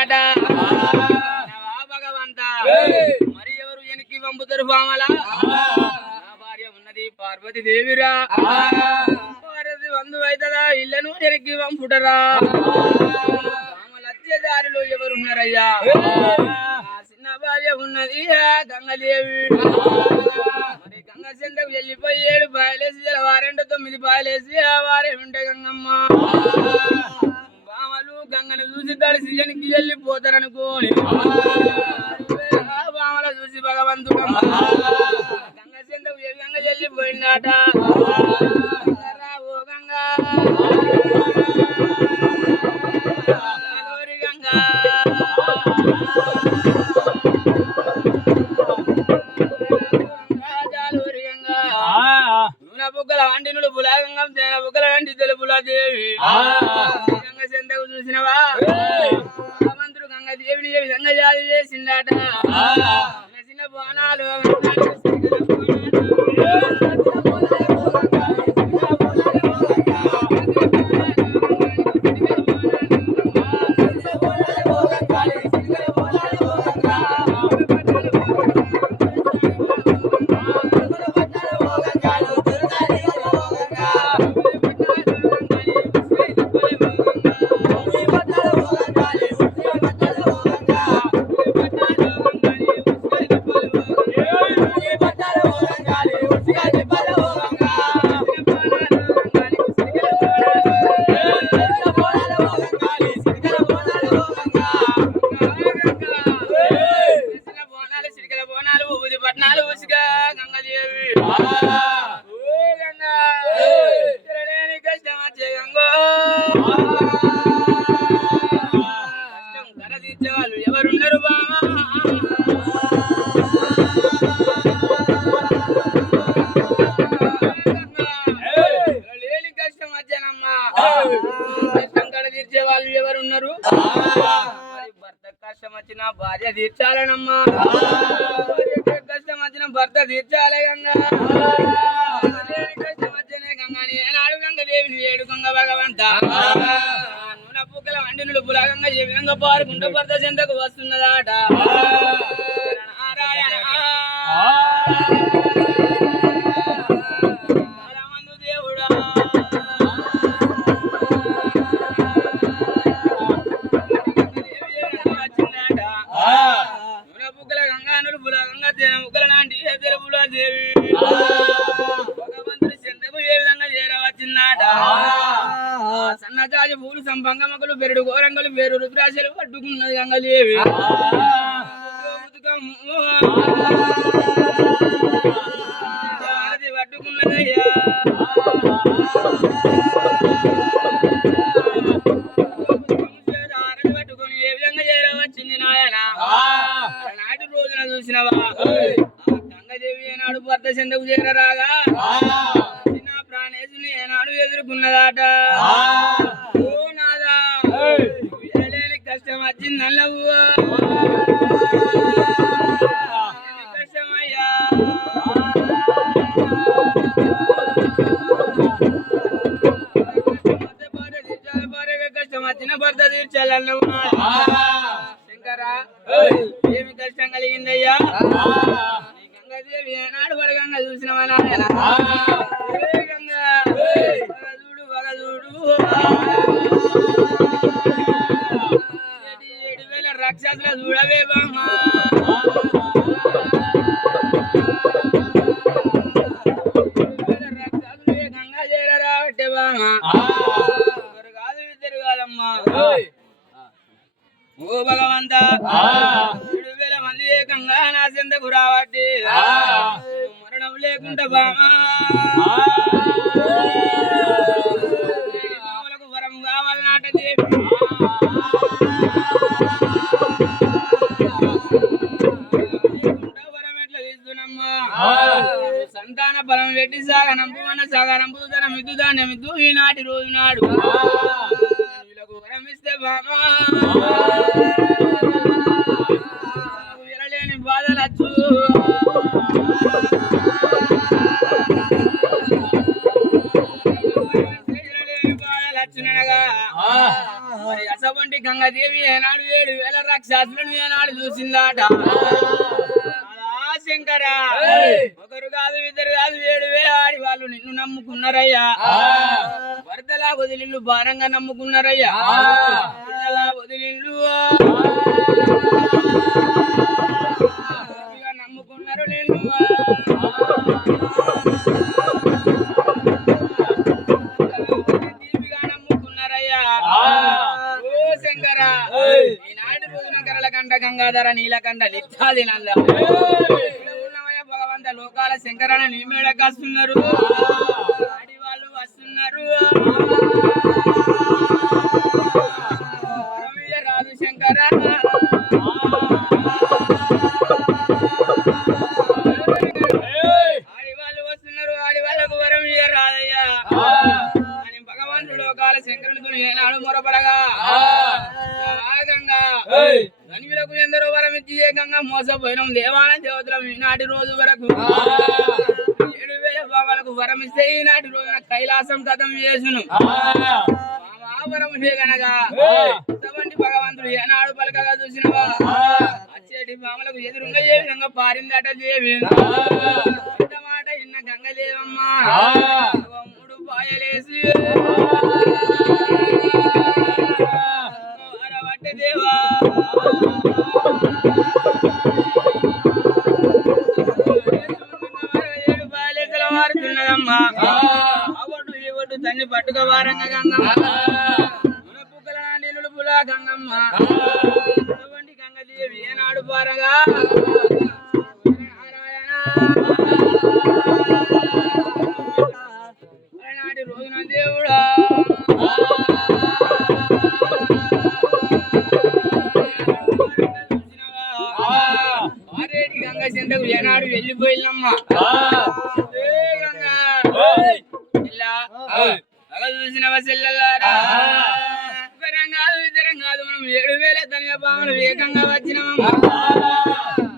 చేసిందాట భగవంత మరి ఎవరు వెనక్కి పంపుతారు బామల నా భార్య ఉన్నది పార్వతి దేవిరా పార్వతి బంధు అవుతుందా ఇళ్ళను వెనక్కి పంపుటరా బామలచ్చే దారిలో ఎవరున్నారయ్యా చిన్న భార్య ఉన్నది గంగదేవి మరి గంగ చెందకు వెళ్ళిపోయి 7 పాయలేసి వారెంట 9 పాయలేసి వారేమింటే గంగమ్మ బామలు గంగను చూసి తడిసి వెనక్కి వెళ్ళిపోతారనుకోని బామల చూసి భగవంతుడు గంగ చెందకు ఏ విధంగా వెళ్ళిపోయిందాట ఓ గంగా గంగా బుగ్గల వంటి నుడు బులాగంగం తేన బుగ్గల వంటి తెలుపులా దేవి గంగ చెందకు చూసినవా భగవంతుడు గంగ దేవిని ఏ విధంగా జాతి చేసిందాట చిన్న బోనాలు ఎవరున్నారు బామా లేని కష్టం వచ్చానమ్మా కష్టం కడ తీర్చే వాళ్ళు ఎవరున్నారు భర్త కష్టం వచ్చిన భార్య తీర్చాలనమ్మా కష్టం వచ్చిన భర్త తీర్చాలే గంగా లేని కష్టం వచ్చనే గంగా ఏనాడు గంగ దేవిని ఏడు గంగ భగవంత పుక్కల వండి నుడుపుల గంగ ఏ విధంగా పారుకుంటూ భర్త చెంతకు వస్తున్నదాట నారాయణ దేవుడా వచ్చిందాట పుక్కల గంగా నుడుపుల గంగ తేన ముక్కల లాంటి తెలుపుల దేవి భగవంతుడి చెంతకు ఏ విధంగా చేరవచ్చిందాట సన్నజాజి పూలు సంపంగమకులు బెరడు ఘోరంగలు వేరు రుద్రాశలు పట్టుకున్నది గంగదేవి పట్టుకున్నదయ్యా పట్టుకొని ఏ విధంగా చేరవచ్చింది నాయన నాటి రోజున చూసినవా గంగదేవి ఏనాడు భర్త చెందకు చేరరాగా ప్రాణేశుని ఏనాడు ఎదుర్కొన్నదాట ఓ నాదా లేని కష్టం వచ్చింది అల్లవు కష్టమయ్యా కష్టం వచ్చిన భర్త తీర్చాలన్నవు శంకరా ఏమి కష్టం కలిగిందయ్యా గంగాదేవి ఏనాడు పడగంగా చూసినవా నాయన చూడు వగదుడు 7,000 రాక్షసుల చూడవే బామా రాక్షసులు గంగా చేరరా అంటే బామా కాదు ఇద్దరు కాదమ్మా ఓ భగవంత 7,000 మంది ఏకంగా నా చెందకు రావట్టి మరణం లేకుండా బామా మామలకు వరం కావాలన్నట దేవి వరం ఎట్లా తీసుకున్నమ్మా సంతాన బలం పెట్టి సాగనంపు మన సాగనంపు తన మిద్దు దాన్ని మిద్దు ఈనాటి రోజు నాడు వీళ్ళకు వరం ఇస్తే బామా విరలేని బాధలచ్చు మరి అసవంటి గంగ గంగాదేవి ఏనాడు 7,000 రాక్షసులను ఏనాడు చూసిందాట శంకర ఒకరు కాదు ఇద్దరు కాదు 7,000 ఆడి వాళ్ళు నిన్ను నమ్ముకున్నారయ్యా వరదలా వదిలిళ్ళు భారంగా నమ్ముకున్నారయ్యా వదిలిళ్ళు నమ్ముకున్నారు నిన్ను నమ్ముకున్నారయ్యా ఓ శంకర ఈనాటి రోజున కరల కంట గంగాధర నీలకంఠ నిత్యాది నంద భగవంత లోకాల శంకరని నీ మేడ కాస్తున్నారు ఆడి వాళ్ళు వస్తున్నారు రాదు శంకర ఆడి వాళ్ళు వస్తున్నారు ఆడి వాళ్ళకు వరం రాదయ్యా అని భగవంతుడు లోకాల శంకరునితో ఏనాడు మొరపడగా గంగా ధనులకు ఎందరో వరం ఇచ్చి ఏకంగా మోసపోయినాం దేవాలయ దేవతలం ఈనాటి రోజు వరకు 7,000 బాబాలకు వరం ఇస్తే ఈనాటి రోజున కైలాసం కథం చేసును వరం గనగా భగవంతుడు ఏనాడు పలకగా చూసినవా అచ్చేటి బామలకు ఎదురుగా ఏ విధంగా పారిందట దేవి మాట ఇన్న గంగదేవమ్మా 3 పాయలేసి దేవా మారుతున్నదమ్మా అవడు ఇవడు తన్ని పట్టుక వారంగ గంగమ్మ పుక్కల నిలుపులా గంగమ్మ గంగదేవి ఏనాడు పారగా నాటి రోజున దేవుడా గంగ చెంతకు ఏనాడు వెళ్ళిపోయిందమ్మా చూసినవా చెల్లెల్లారా ఒకరం కాదు ఇద్దరం కాదు మనం 7,000 ధనియ పాములు వేగంగా వచ్చినామమ్మా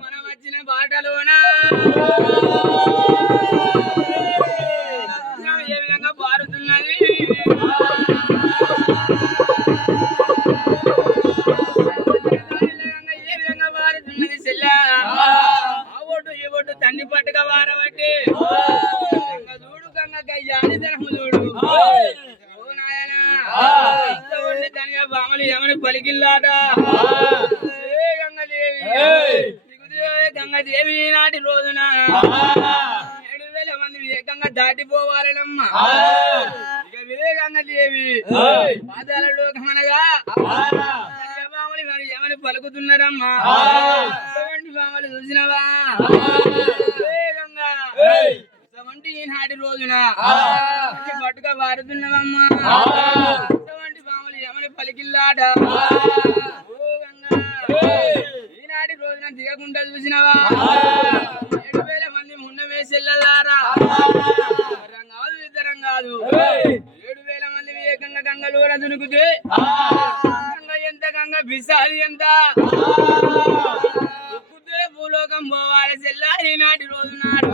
మనం వచ్చిన బాటలోనా ఏ విధంగా పారుతున్నది ఏ విధంగా పారుతున్నది చెల్లా తన్ని పట్టుక వారబట్టి చూడు గంగ గయ్యాని ధనము చూడు తనిగా బామలు ఏమని పలికిల్లాట గంగదేవి గంగదేవి నాటి రోజున 7,000 మంది వేగంగా దాటిపోవాలనమ్మా ఇక గంగదేవి పాదాల లోకమనగా బామలు మరి ఏమని పలుకుతున్నారమ్మా బామలు చూసినవా వంటి ఈనాటి రోజున పట్టుక వారుతున్నవమ్మా బామలు ఏమని పలికిల్లాట ఈనాటి రోజున దిగకుండా చూసినవా 7,000 మంది ముండ వేసెళ్ళారా కాదు ఇద్దరం కాదు 7,000 మంది ఏకంగా గంగలో దునుకుతే గంగ ఎంత గంగ బిసాది ఎంత భూలోకం పోవాలి చెల్లా ఈనాటి రోజు నాడు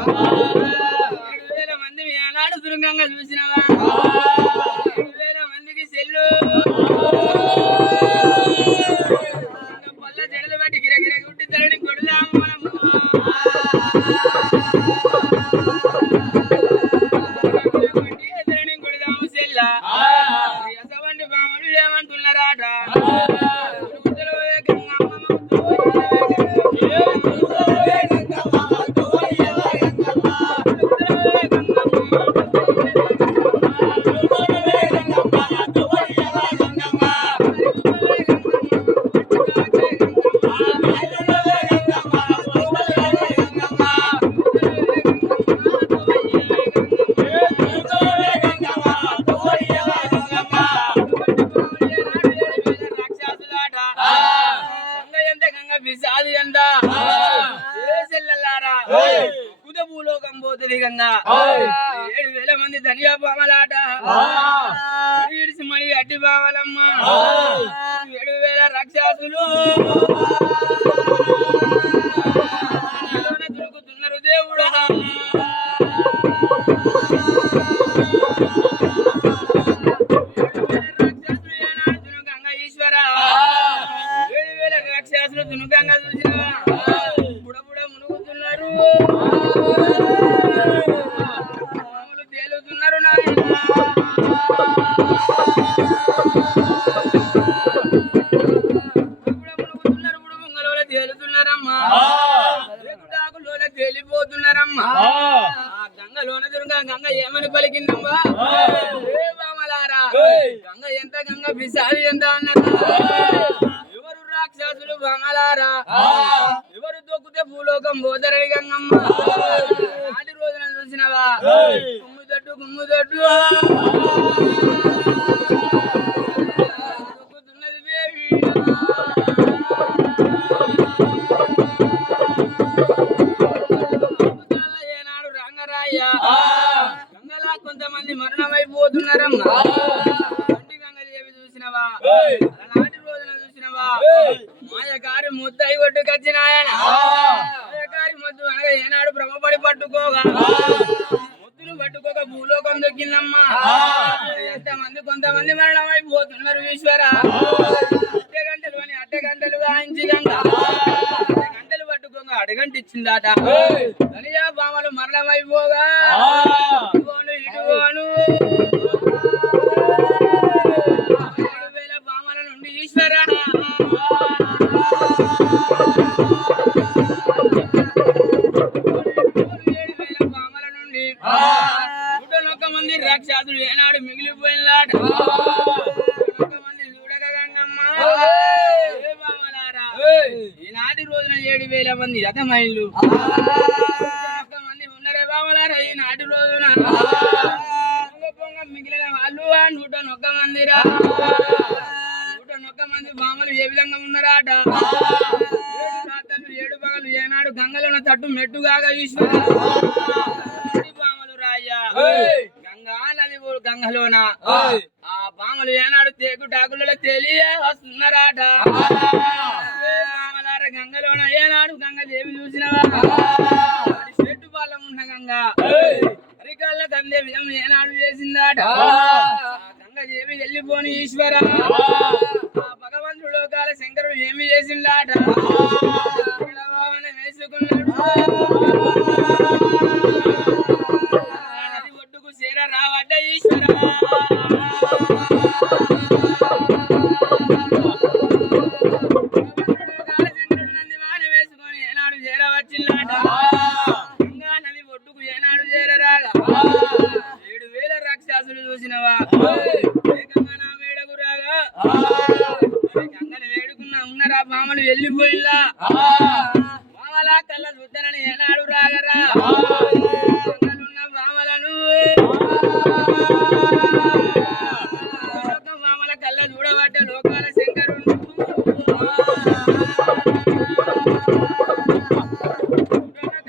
7,000 మంది ఏనాడు దుర్గంగా చూసినవా 7,000 మందికి చెల్లు పల్ల జడలు బట్టి గిరగిర గుట్టి తరని కొడదాము మనము కొడదాము చెల్లా అసవంటి బామలు ఏమంటున్నారాట భూలోకం పోతుంది గంగా 7,000 మంది ధనియా పామలాట ఇడిసి మళ్ళీ అడ్డి పావాలమ్మ 7,000 రాక్షసులు దొరుకుతున్నారు దేవుడా రాక్షసులు ఏనాడు గంగా ఈశ్వర రాక్షసులు దునుకంగా చూసినవా బుడబుడ మునుగుతున్నారు పాములు తేలుతున్నారు తేలుతున్నారమ్మా తేలిపోతున్నారమ్మా గంగలోన దుర్గా గంగ ఏమని పలికిందమ్మా బామలారా గంగ ఎంత గంగ పిసాది ఎంత అన్నదా ఎవరు రాక్షసులు బామలారా ఎవరు దొక్కితే భూలోకం పోతారని గంగమ్మ నాటి రోజున చూసినవా గుమ్ముదొడ్డు గుమ్ముదొడ్డు దొక్కుతున్నది దేవి ఏనాడు రంగరాయ్య గంగలా కొంతమంది మరణమైపోతున్నారమ్మా గంగదేవి చూసినవా నాటి రోజున చూసినవా మాయగారి ముద్దు అయి కొట్టుకొచ్చినాయన మాయగారి ముద్దు అనగా ఏనాడు భ్రమపడి పట్టుకోగా ముద్దులు పట్టుకోక భూలోకం దొక్కిందమ్మా ఎంతమంది కొంతమంది మరణమైపోతున్నారు ఈశ్వర అడ్డగంటలు అని అడ్డగంటలు వాయించి గంగ గంటలు పట్టుకోగా అడగంట ఇచ్చిందాట కనియా బామలు మరణమైపోగా ఇటుకోను బామల నుండి ఈశ్వర బామల నుండి 101 మంది రాక్షసులు ఏనాడు మిగిలిపోయినలాట మంది చూడగా గంగమ్మ బామలారా ఈనాటి రోజున 7,000 మంది రథమైళ్ళు మంది ఉన్నారే బామలారా ఈనాటి రోజున మిగిలిన వాళ్ళు 101 మందిరా 101 మంది బామలు ఏ విధంగా ఉన్నారాట 7 రాత్రులు 7 పగలు ఏనాడు గంగలోన తట్టు మెట్టుగాగా ఈశ్వర బామలు రాయ్యా గంగా నది గంగలోన ఆ బామలు ఏనాడు తేగుటాకులలో తెలియ వస్తున్నారాట బామలార గంగలోన ఏనాడు గంగ దేవి చూసినవా చెట్టు పాలం ఉన్న గంగ హరికల్ల కందే విధం ఏనాడు చేసిందాట గంగ దేవి వెళ్ళిపోని ఈశ్వర భగవంతుడు లోకాల శంకరుడు ఏమి చేసిందాట వేసుకున్నాడు ఒడ్డుకు చేర రావడ్డ ఈశ్వర వేసుకొని ఏనాడు చేర వచ్చిందాట గంగా నది ఒడ్డుకు ఏనాడు చేరరాగా 7,000 రాక్షసులు చూసినవా ఏకంగా నా మేడకు రాగా గంగని వేడుకున్న ఉన్నరా బామలు వెళ్ళిపోయిలా బామల కళ్ళ చూద్దనని ఏనాడు రాగరా గంగలున్న బామలను బామల కళ్ళ చూడబడ్డ లోకాల శంకరుడు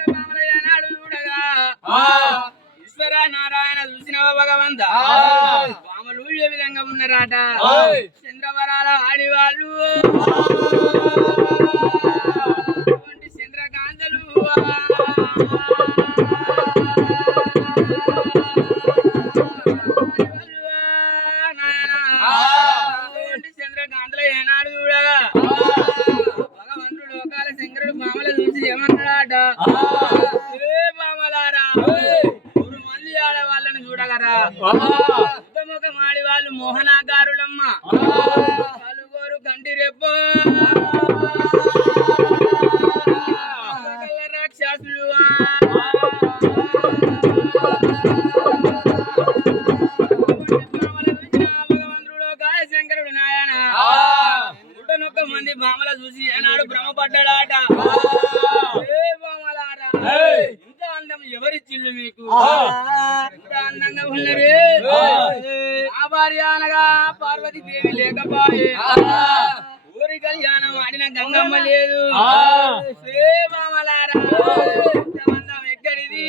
బామల ఏనాడు చూడగా ఈశ్వర నారాయణ చూసినవా భగవంత బామలు ఏ విధంగా ఉన్నారాట చంద్రవరాల ఆడివాళ్ళు చంద్రకాంతలు చంద్రకాంతలు ఏనాడు చూడగా భగవంతుడు లోకాల శంకరుడు బామల చూసి ఏమన్నాడాట బామలారా 3 మంది ఆడవాళ్ళని చూడగరా ముఖ మాడి వాళ్ళు మోహనాకారులమ్మ కలుగోరు కంటి రెప్ప రాక్షసులు భగవంతుడు లోకాల శంకరుడు నాయన 101 మంది బామల చూసి ఏనాడు భ్రమపడ్డాడాట బామలారా ఇంత అందం ఎవరిచ్చిళ్ళు మీకు ఎంత అందంగా ఉన్నరే ఆ భార్య అనగా పార్వతీదేవి లేకపోయే ఊరి కళ్యాణం ఆడిన గంగమ్మ లేదు బామలారా ఇంత అందం ఎక్కడిది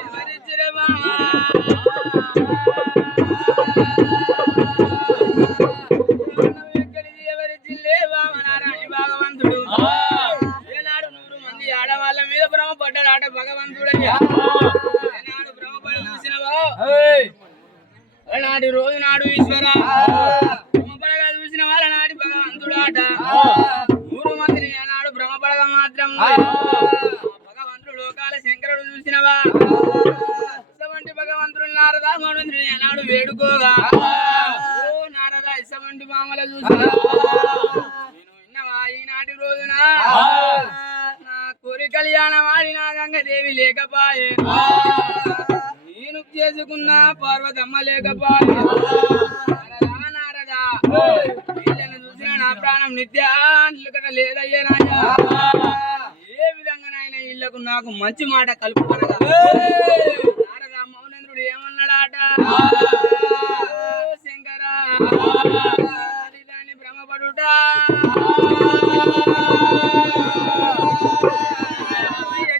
ఎవరిచ్చిరే బామ ఎక్కడిది ఎవరిచ్చిల్లే బామలారా అని భగవంతుడు ఏనాడు 100 మంది ఆడవాళ్ళ మీద భ్రమపడ్డాడు భగవంతుడని ఏనాడు భ్రమపడి చూసినవా నాటి రోజు నాడు ఈశ్వర భ్రమపడగా చూసిన వాళ్ళ నాటి భగవంతుడు లోకాల శంకరుడు చూసినవా ఇసవంటి భగవంతుడు నారదా మనుంద్రుని అన్నాడు వేడుకోగా ఓ నారదా ఇసవంటి మామల చూసినా నేను విన్నవా ఈనాటి రోజున నా కోరి కళ్యాణం ఆడిన గంగదేవి లేకపాయే నేను చేసుకున్న పార్వతమ్మ లేకపాయే నారదా వీళ్ళని చూసిన నా ప్రాణం నిత్యాకట లేదయ్యా రాజా ఏ విధంగానైనా ఇళ్లకు నాకు మంచి మాట కలుపుకొనగా నారదా మౌనేంద్రుడు ఏమన్నాడాట శంకరా అది దాన్ని భ్రమపడుట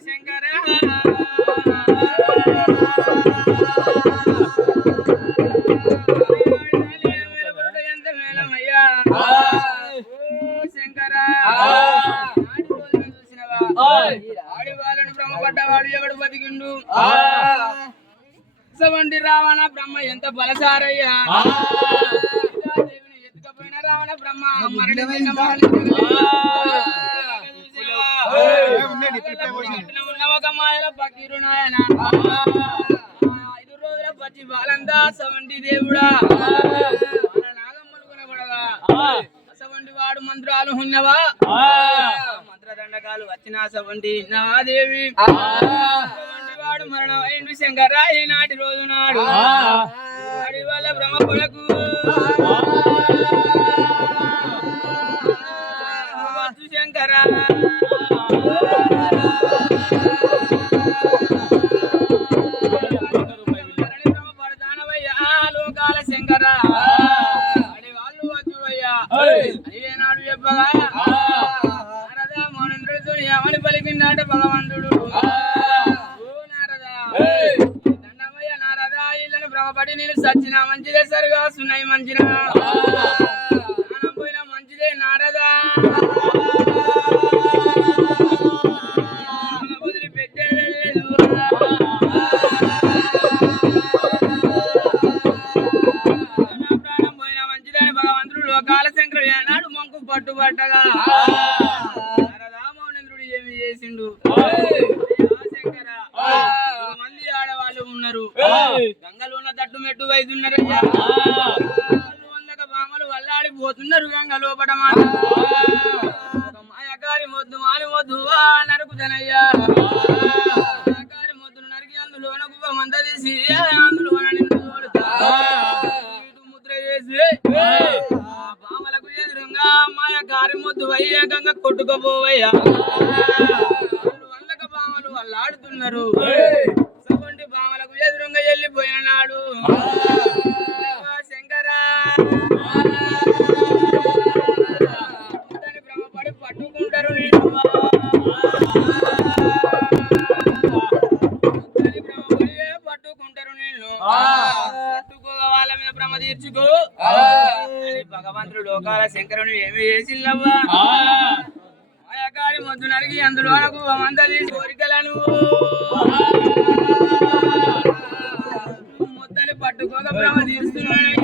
శంకరా ఎంత మేళమయ్యా శంకరా ఆడి వాళ్ళని భ్రమపడ్డవాడు ఎవడు బతికిండు సవంటి రావణ బ్రహ్మ ఎంత బలసారయ్యా దేవిని ఎత్తుకపోయిన రావణ బ్రహ్మ ఉన్న ఒక మాయల పకీరు నాయన 5 రోజుల పచ్చి బాలంతా సవంటి దేవుడా నాగమ్మలు కొనబడగా సవంటి వాడు మంత్రాలు ఉన్నవా మంత్రదండకాలు వచ్చిన సవంటి దేవి వాడు మరణం అయింది శంకరా ఈనాటి రోజు నాడు వాడి వల్ల భ్రమపడకు శంకరా భ్రమపడతానవయ్యా లోకాల శంకరా అని వాళ్ళు వద్దువయ్యా అయ్యేనాడు చెప్పగా నారదా మౌనేంద్రుడితో ఏమని పలికిందాట భగవంతుడు దండమయ్య నారదా ఇళ్ళను భ్రమపడి నేను సచ్చిన మంచిదే సరిగా సున్నాయి మంచినా పోయినా మంచిదే నారదా వదిలిపెట్టలేదు ప్రాణం పోయినా మంచిదని భగవంతుడు లోకాల శంకరుడు ఏనాడు మంకు పట్టుబట్టగా నారదా మౌనేంద్రుడు ఏమి చేసిండు మంది ఆడవాళ్ళు ఉన్నారు గంగలు ఉన్న తట్టు మెట్టు వైదున్నారయ్యా వందక బామలు వల్లాడిపోతున్నారు గంగ లోపట మాయకారి మొద్దు మాని మొద్దు నరుకుతనయ్యా మాయకారి మొద్దును నరికి అందులోన గువ్వ మంద తీసి అందులోన ముద్ర చేసి బామలకు ఎదురుగా మాయకారి మొద్దు అయ్యా గంగ కొట్టుకోపోవయ్యా వందక బామలు వల్లాడుతున్నారు సవంటి బామలకు ఎదురుగా వెళ్ళిపోయిన నాడు శంకరా భ్రమపడి పట్టుకుంటారు పట్టుకుంటారు నీళ్ళు పట్టుకోగా వాళ్ళ మీద భ్రమ తీర్చుకో భగవంతుడు లోకాల శంకరుని ఏమి చేసిల్లవ్వా మాయకారి మొద్దు నరిగి అందులో అంత తీసి కోరికలను మొద్దని పట్టుకోక భ్రమ తీరుస్తున్నాడు